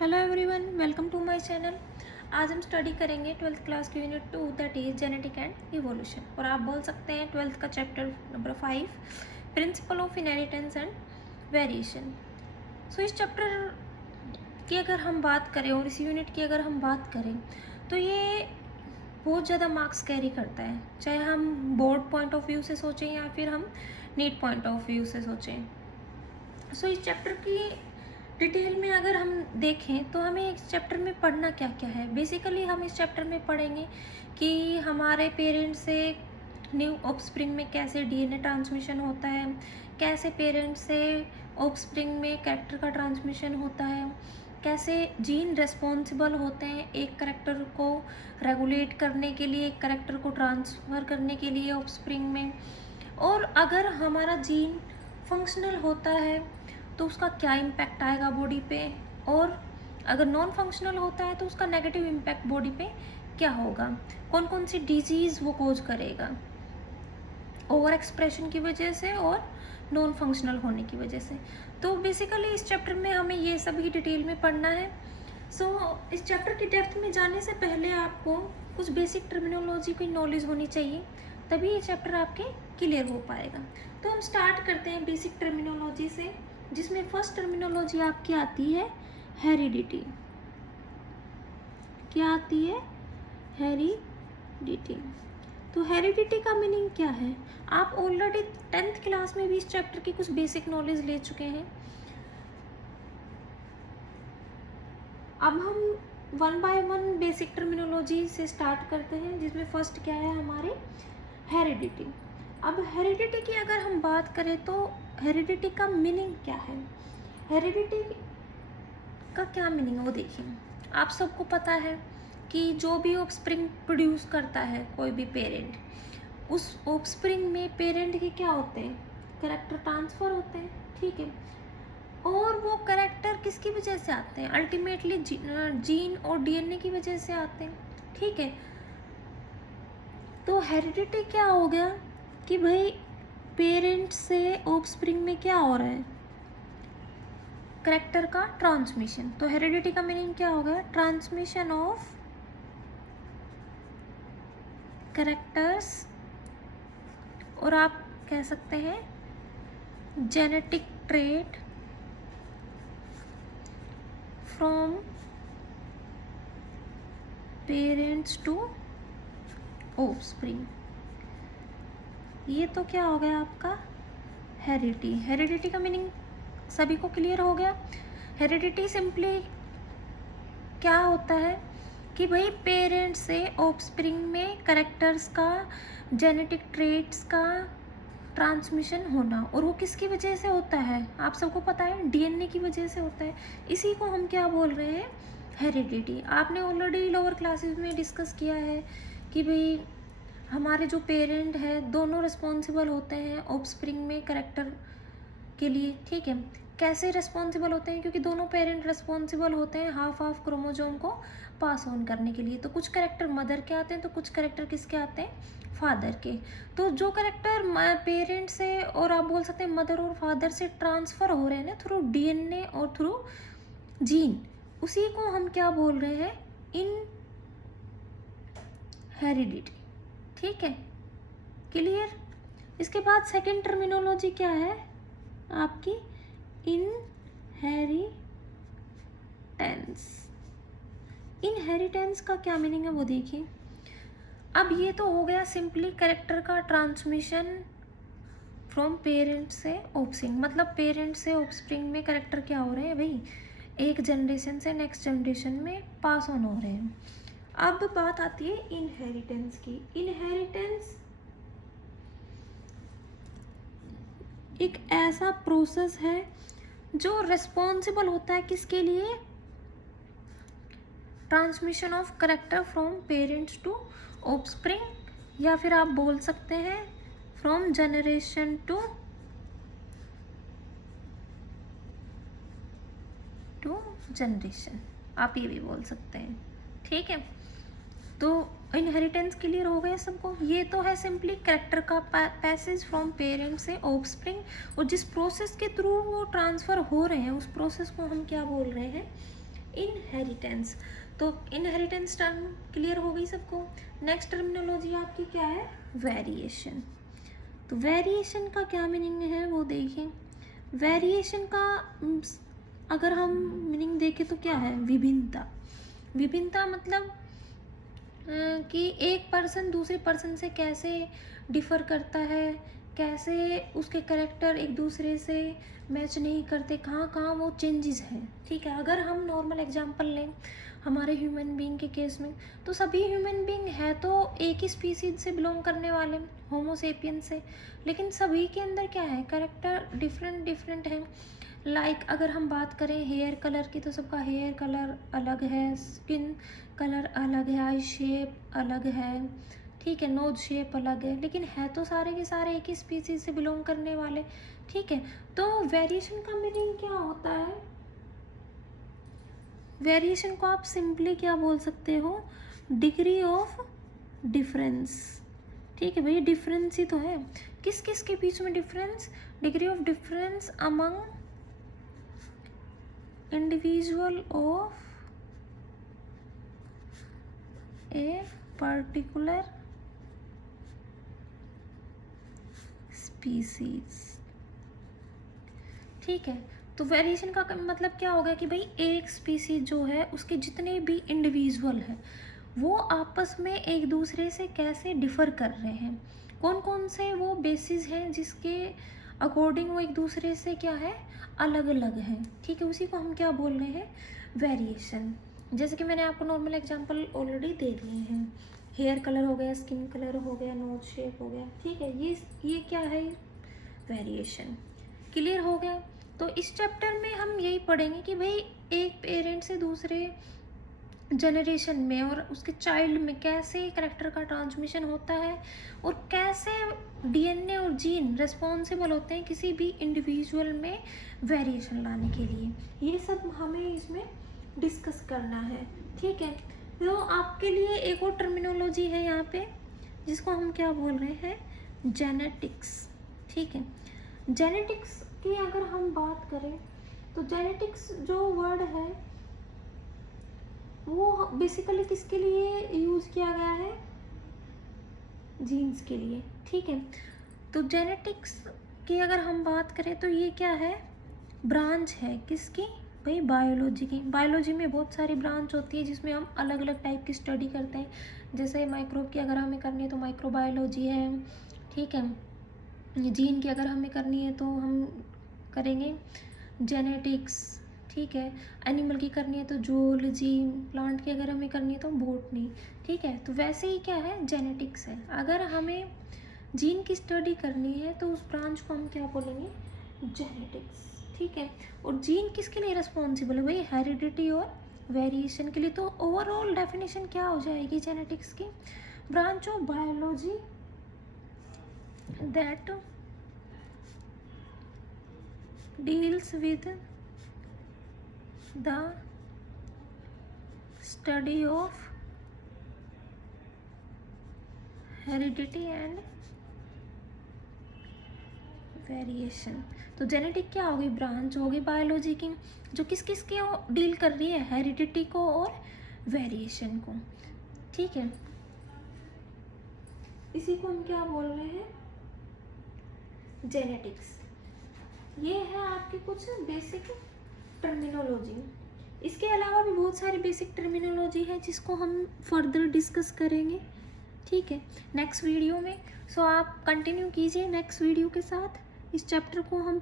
Hello everyone, welcome to my channel. आज हम study करेंगे 12th क्लास की unit 2 that is genetic and evolution, और आप बोल सकते हैं 12th का chapter number 5 principle of inheritance and variation. So इस चैप्टर की अगर हम बात करें और इस यूनिट की अगर हम बात करें तो ये बहुत ज़्यादा मार्क्स कैरी करता है, चाहे हम बोर्ड पॉइंट ऑफ व्यू से सोचें या फिर हम नीट पॉइंट ऑफ व्यू से सोचें। सो इस चैप्टर की डिटेल में अगर हम देखें तो हमें इस चैप्टर में पढ़ना क्या क्या है। बेसिकली हम इस चैप्टर में पढ़ेंगे कि हमारे पेरेंट्स से न्यू ऑफस्प्रिंग में कैसे डीएनए ट्रांसमिशन होता है, कैसे पेरेंट्स से ऑफस्प्रिंग में कैरेक्टर का ट्रांसमिशन होता है, कैसे जीन रेस्पॉन्सिबल होते हैं एक कैरेक्टर को रेगुलेट करने के लिए, एक कैरेक्टर को ट्रांसफ़र करने के लिए ऑफस्प्रिंग में, और अगर हमारा जीन फंक्शनल होता है तो उसका क्या इम्पैक्ट आएगा बॉडी पे, और अगर नॉन फंक्शनल होता है तो उसका नेगेटिव इम्पैक्ट बॉडी पे क्या होगा, कौन कौन सी डिजीज़ वो कोज करेगा ओवर एक्सप्रेशन की वजह से और नॉन फंक्शनल होने की वजह से। तो बेसिकली इस चैप्टर में हमें ये सभी डिटेल में पढ़ना है। इस चैप्टर की डेप्थ में जाने से पहले आपको कुछ बेसिक टर्मिनोलॉजी की नॉलेज होनी चाहिए, तभी ये चैप्टर आपके क्लियर हो पाएगा। तो हम स्टार्ट करते हैं बेसिक टर्मिनोलॉजी से, जिसमें फर्स्ट टर्मिनोलॉजी आपकी आती है हेरिडिटी। क्या आती है? हेरिडिटी। तो हेरिडिटी का मीनिंग क्या है? आप ऑलरेडी 10th क्लास में भी इस चैप्टर की कुछ बेसिक नॉलेज ले चुके हैं। अब हम one by one basic terminology से स्टार्ट करते हैं, जिसमें फर्स्ट क्या है हमारी हेरिडिटी। अब हेरिडिटी की अगर हम बात करें तो हेरिडिटी का मीनिंग क्या है? हेरिडिटी का क्या मीनिंग है वो देखिए। आप सबको पता है कि जो भी ऑफस्प्रिंग प्रोड्यूस करता है कोई भी पेरेंट, उस ऑफस्प्रिंग में पेरेंट के क्या होते हैं? कैरेक्टर ट्रांसफ़र होते हैं, ठीक है। और वो कैरेक्टर किसकी वजह से आते हैं? अल्टीमेटली जीन और डीएनए की वजह से आते हैं, ठीक है। तो हेरिडिटी क्या हो गया कि भाई पेरेंट्स से ऑफस्प्रिंग में क्या हो रहा है? कैरेक्टर का ट्रांसमिशन। तो हेरिडिटी का मीनिंग क्या हो गया? ट्रांसमिशन ऑफ कैरेक्टर्स, और आप कह सकते हैं genetic trait from parents to offspring. ये तो क्या हो गया आपका हेरिडिटी। हेरिडिटी का मीनिंग सभी को क्लियर हो गया। हेरिडिटी सिंपली क्या होता है कि भाई पेरेंट्स से ऑफस्प्रिंग में कैरेक्टर्स का, जेनेटिक ट्रेट्स का ट्रांसमिशन होना, और वो किसकी वजह से होता है? आप सबको पता है डीएनए की वजह से होता है। इसी को हम क्या बोल रहे हैं? हेरिडिटी। आपने ऑलरेडी लोअर क्लासेस में डिस्कस किया है कि भाई हमारे जो पेरेंट है दोनों रिस्पॉन्सिबल होते हैं ऑफस्प्रिंग में कैरेक्टर के लिए, ठीक है। कैसे रिस्पॉन्सिबल होते हैं? क्योंकि दोनों पेरेंट रिस्पॉन्सिबल होते हैं हाफ हाफ क्रोमोजोम को पास ऑन करने के लिए। तो कुछ कैरेक्टर मदर के आते हैं तो कुछ कैरेक्टर किसके आते हैं? फादर के। तो जो कैरेक्टर पेरेंट से, और आप बोल सकते हैं मदर और फादर से ट्रांसफ़र हो रहे हैं ना थ्रू डीएनए और थ्रू जीन, उसी को हम क्या बोल रहे हैं? इनहेरिडिटी, ठीक है। क्लियर? इसके बाद सेकंड टर्मिनोलॉजी क्या है आपकी? इनहेरिटेंस। इनहेरिटेंस का क्या मीनिंग है वो देखिए। अब ये तो हो गया सिंपली कैरेक्टर का ट्रांसमिशन फ्रॉम पेरेंट से ऑफस्प्रिंग, मतलब पेरेंट से ऑफस्प्रिंग में कैरेक्टर क्या हो रहे हैं भाई? एक जनरेशन से नेक्स्ट जनरेशन में पास ऑन हो रहे हैं। अब बात आती है इनहेरिटेंस की। इनहेरिटेंस एक ऐसा प्रोसेस है जो रिस्पॉन्सिबल होता है किसके लिए? Transmission of character from parents to offspring, या फिर आप बोल सकते हैं फ्रॉम जनरेशन टू जनरेशन, आप ये भी बोल सकते हैं, ठीक है। तो इनहेरिटेंस क्लियर हो गया सबको। ये तो है सिंपली कैरेक्टर का पैसेज फ्रॉम पेरेंट से ऑफस्प्रिंग, और जिस प्रोसेस के थ्रू वो ट्रांसफ़र हो रहे हैं उस प्रोसेस को हम क्या बोल रहे हैं? इनहेरिटेंस। तो इनहेरिटेंस टर्म क्लियर हो गई सबको। नेक्स्ट टर्मिनोलॉजी आपकी क्या है? वेरिएशन। तो वेरिएशन का क्या मीनिंग है वो देखें। वेरिएशन का अगर हम मीनिंग देखें तो क्या है? विभिन्नता। विभिन्नता मतलब कि एक पर्सन दूसरे पर्सन से कैसे डिफ़र करता है, कैसे उसके कैरेक्टर एक दूसरे से मैच नहीं करते, कहाँ कहाँ वो चेंजेस हैं। ठीक है, अगर हम नॉर्मल एग्जांपल लें हमारे ह्यूमन बीइंग के केस में, तो सभी ह्यूमन बीइंग है तो एक ही स्पीसीज से बिलोंग करने वाले, होमोसेपियन से, लेकिन सभी के अंदर क्या है? कैरेक्टर डिफरेंट डिफरेंट है। लाइक अगर हम बात करें हेयर कलर की, तो सबका हेयर कलर अलग है, स्किन कलर अलग है, आई शेप अलग है, ठीक है, नोज शेप अलग है, लेकिन है तो सारे के सारे एक ही स्पीसीज से बिलोंग करने वाले। ठीक है, तो वेरिएशन का मीनिंग क्या होता है? वेरिएशन को आप सिंपली क्या बोल सकते हो? Degree of difference. ठीक है भैया, डिफरेंस ही तो है। किस किस के बीच में difference? Degree of difference among individual of a particular species. ठीक है, तो वेरिएशन का मतलब क्या होगा कि भाई एक स्पीसीज जो है उसके जितने भी इंडिविजुअल हैं वो आपस में एक दूसरे से कैसे डिफ़र कर रहे हैं, कौन कौन से वो बेसिस हैं जिसके अकॉर्डिंग वो एक दूसरे से क्या है? अलग अलग हैं। ठीक है, उसी को हम क्या बोल रहे हैं? वेरिएशन। जैसे कि मैंने आपको नॉर्मल एग्जांपल ऑलरेडी दे दिए हैं, हेयर कलर हो गया, स्किन कलर हो गया, नोज शेप हो गया। ठीक है, ये क्या है? वेरिएशन। क्लियर हो गया। तो इस चैप्टर में हम यही पढ़ेंगे कि भाई एक पेरेंट से दूसरे जनरेशन में और उसके चाइल्ड में कैसे कैरेक्टर का ट्रांसमिशन होता है और कैसे डीएनए और जीन रिस्पॉन्सिबल होते हैं किसी भी इंडिविजुअल में वेरिएशन लाने के लिए। ये सब हमें इसमें डिस्कस करना है। ठीक है, तो आपके लिए एक और टर्मिनोलॉजी है यहाँ पे जिसको हम क्या बोल रहे हैं? जेनेटिक्स। ठीक है, जेनेटिक्स की अगर हम बात करें तो जेनेटिक्स जो वर्ड है वो बेसिकली किसके लिए यूज़ किया गया है? जीन्स के लिए। ठीक है, तो जेनेटिक्स की अगर हम बात करें तो ये क्या है? ब्रांच है किसकी? भाई बायोलॉजी की। बायोलॉजी में बहुत सारी ब्रांच होती है जिसमें हम अलग अलग टाइप की स्टडी करते हैं। जैसे माइक्रोब की अगर हमें करनी है तो माइक्रोबायोलॉजी है। ठीक है, जीन की अगर हमें करनी है तो हम करेंगे जेनेटिक्स। ठीक है, एनिमल की करनी है तो जूलॉजी, प्लांट की अगर हमें करनी है तो बॉटनी। ठीक है, तो वैसे ही क्या है? जेनेटिक्स है। अगर हमें जीन की स्टडी करनी है तो उस ब्रांच को हम क्या बोलेंगे? जेनेटिक्स। ठीक है, और जीन किसके लिए रिस्पॉन्सिबल है? भाई हेरिडिटी और वेरिएशन के लिए। तो ओवरऑल डेफिनेशन क्या हो जाएगी जेनेटिक्स की? Branch of biology that deals with the study of heredity and variation. तो जेनेटिक क्या होगी? ब्रांच होगी बायोलॉजी की जो किस किस के डील कर रही है? हेरिडिटी को और वेरिएशन को। ठीक है, इसी को हम क्या बोल रहे हैं? जेनेटिक्स। ये है आपकी कुछ बेसिक टर्मिनोलॉजी। इसके अलावा भी बहुत सारी बेसिक टर्मिनोलॉजी है जिसको हम फर्दर डिस्कस करेंगे। ठीक है, नेक्स्ट वीडियो में। सो आप कंटिन्यू कीजिए नेक्स्ट वीडियो के साथ। इस चैप्टर को हम